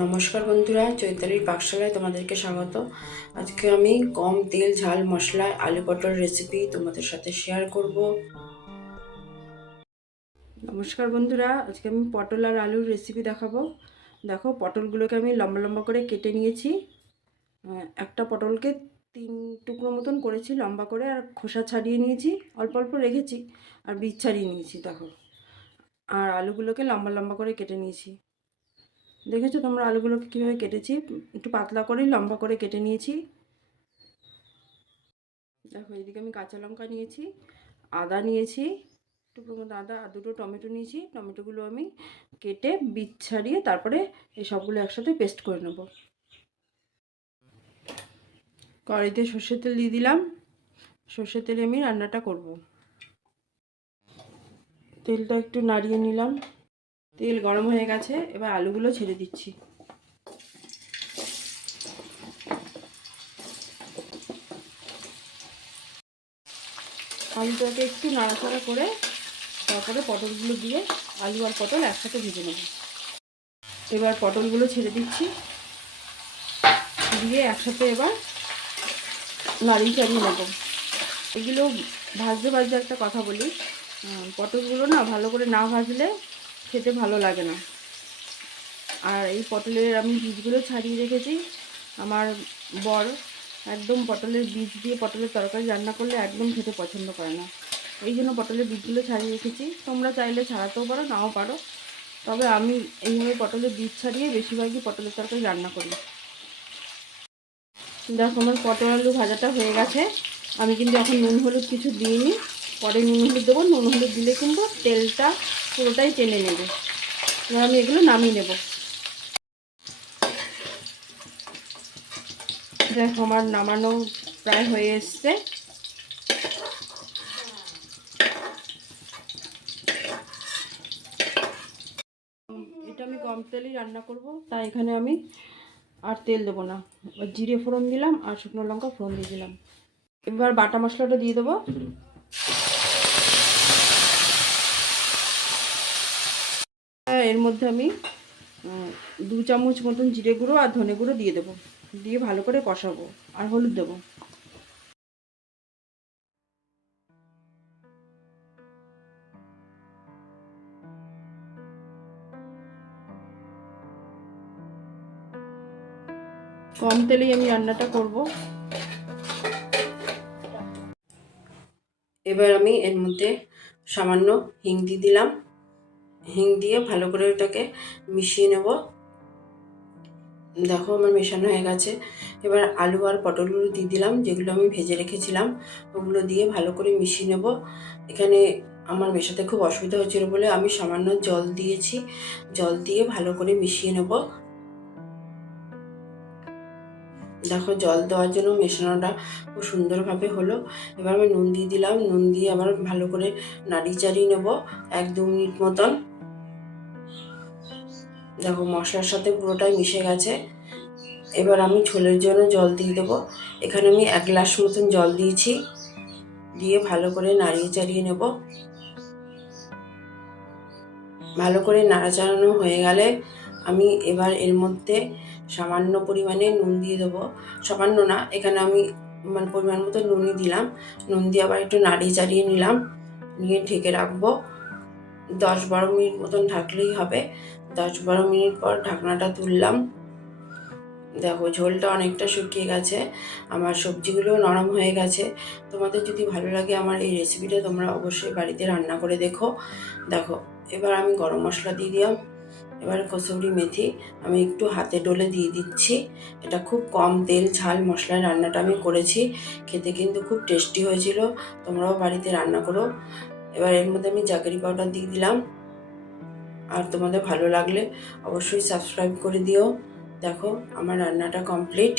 নমস্কার বন্ধুরা, চৈতালির পাকশালায় তোমাদেরকে স্বাগত। আজকে আমি কম তেল ঝাল মশলায় আলু পটল রেসিপি তোমাদের সাথে শেয়ার করব। নমস্কার বন্ধুরা, আজকে আমি পটল আর আলুর রেসিপি দেখাবো। দেখো, পটলগুলোকে আমি লম্বা লম্বা করে কেটে নিয়েছি। একটা পটলকে 3 টুকরো মতন করেছি লম্বা করে, আর খোসা ছাড়িয়ে নিয়েছি, অল্প অল্প রেখেছি, আর বীজ ছাড়িয়ে নিয়েছি। দেখো, আর আলুগুলোকে লম্বা লম্বা করে কেটে নিয়েছি। দেখেছো তোমরা আলুগুলোকে কীভাবে কেটেছি? একটু পাতলা করে লম্বা করে কেটে নিয়েছি। দেখো, এদিকে আমি কাঁচা লঙ্কা নিয়েছি, আদা নিয়েছি, টুকরো মতো আদা, আর দুটো টমেটো নিয়েছি। টমেটোগুলো আমি কেটে বীজ ছাড়িয়ে তারপরে এই সবগুলো একসাথে পেস্ট করে নেব। কড়াইতে সর্ষের তেল দিয়ে দিলাম। সর্ষের তেলে আমি রান্নাটা করব। তেলটা একটু নাড়িয়ে নিলাম। তেল গরম হয়ে গেছে, এবার আলুগুলো ছেড়ে দিচ্ছি। আলুটাকে একটু নাড়াচাড়া করে তারপরে পটলগুলো দিয়ে আলু আর পটল একসাথে ভেজে নেব। এবার পটলগুলো ছেড়ে দিচ্ছি, দিয়ে একসাথে এবার নাড়িয়ে চাড়িয়ে নেব। এগুলো ভাজতে ভাজতে একটা কথা বলি, পটলগুলো না ভালো করে না ভাজলে খেতে ভালো লাগে না। আর এই পটলের আমি বীজগুলো ছাড়িয়ে রেখেছি। আমার বর একদম পটলের বীজ দিয়ে পটলের তরকারি রান্না করলে একদম খেতে পছন্দ করে না। এই জন্য পটলের বীজগুলো ছাড়িয়ে রেখেছি। তোমরা চাইলে ছাড়াতেও পারো, নাও পারো, তবে আমি এইভাবে পটলের বীজ ছাড়িয়ে বেশিরভাগই পটলের তরকারি রান্না করি। দেখো, আমার পটল আলু ভাজাটা হয়ে গেছে। আমি কিন্তু এখন নুন হলুদ কিছু দিইনি, পরে নুন হলুদ দেবো। নুন হলুদ দিলে কিন্তু তেলটা পুরোটাই টেনে নেবে। এবার আমি এগুলো নামিয়ে নেব। দেখো, আমার নামানো প্রায় হয়ে এসছে। এটা আমি কম তেলেই রান্না করব, তাই এখানে আমি আর তেল দেবো না। জিরে ফোড়ন দিলাম আর শুকনো লঙ্কা ফোড়ন দিয়ে দিলাম। এবার বাটা মশলাটা দিয়ে দেবো। এর মধ্যে আমি 2 চামচ মতন জিরে গুঁড়ো আর ধনে গুঁড়ো দিয়ে দেবো, দিয়ে ভালো করে কষাবো। আর হলুদ দেবো। কম তেলেই আমি রান্নাটা করব। এবার আমি এর মধ্যে সামান্য হিং দিয়ে দিলাম। হিং দিয়ে ভালো করে ওটাকে মিশিয়ে নেব। দেখো, আমার মেশানো হয়ে গেছে। এবার আলু আর পটলগুলো দিয়ে দিলাম, যেগুলো আমি ভেজে রেখেছিলাম। ওগুলো দিয়ে ভালো করে মিশিয়ে নেব। এখানে আমার মেশাতে খুব অসুবিধা হচ্ছিল বলে আমি সামান্য জল দিয়েছি। জল দিয়ে ভালো করে মিশিয়ে নেব। দেখো, জল দেওয়ার জন্য মেশানোটা খুব সুন্দরভাবে হলো। এবার আমি নুন দিয়ে দিলাম। নুন দিয়ে আবার ভালো করে নাড়িয়ে চাড়িয়ে নেব 1-2 মিনিট মতন। দেখো, মশলার সাথে পুরোটাই মিশে গেছে। এবার আমি ঝোলের জন্য জল দিয়ে দেবো। এখানে আমি 1 গ্লাস মতন জল দিয়েছি, দিয়ে ভালো করে নাড়িয়ে চাড়িয়ে নেব। ভালো করে নাড়াচাড়ানো হয়ে গেলে আমি এবার এর মধ্যে সামান্য পরিমাণে নুন দিয়ে দেবো। সামান্য না, এখানে আমি মানে পরিমাণ মতো নুনই দিলাম। নুন দিয়ে আবার একটু নাড়িয়ে চাড়িয়ে নিলাম, নিয়ে ঢেকে রাখবো। 10-12 মিনিট মতন ঢাকলেই হবে। 10-12 মিনিট পর ঢাকনাটা তুললাম। দেখো, ঝোলটা অনেকটা শুকিয়ে গেছে, আমার সবজিগুলো নরম হয়ে গেছে। তোমাদের যদি ভালো লাগে আমার এই রেসিপিটা, তোমরা অবশ্যই বাড়িতে রান্না করে দেখো। দেখো, এবার আমি গরম মশলা দিয়ে দিলাম। এবার কসুরি মেথি আমি একটু হাতে ডলে দিয়ে দিচ্ছি। এটা খুব কম তেল ঝাল মশলায় রান্নাটা আমি করেছি, খেতে কিন্তু খুব টেস্টি হয়েছিল। তোমরাও বাড়িতে রান্না করো। এবার এর মধ্যে আমি জাগরি পাউডার দিয়ে দিলাম। আর তোমাদের ভালো লাগলে অবশ্যই সাবস্ক্রাইব করে দিও। দেখো, আমার রান্নাটা কমপ্লিট।